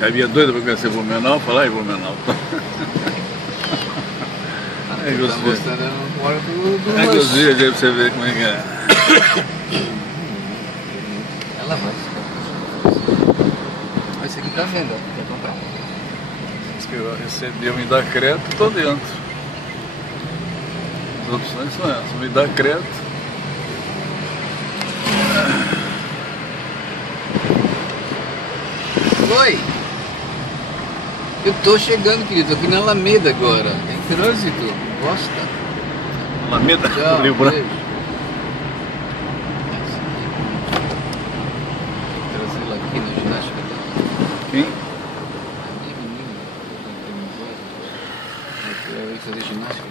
Havia doida para conhecer Blumenau, falar em Blumenau. É que tá mostrando fora do É que os rush. dias aí pra você ver como é que é. Ela vai. Mas esse aqui tá vendo, ó. Quer comprar? Diz que eu recebi, me dá crédito, estou dentro. As opções são essas, me dá crédito. Oi! Eu tô chegando, querido, tô aqui na Alameda agora. Tem trânsito, gosta? Alameda, Tchau, Rio Branco. beijo. Trazê-la aqui na ginástica dela. Quem? A minha menina, vai fazer ginástica.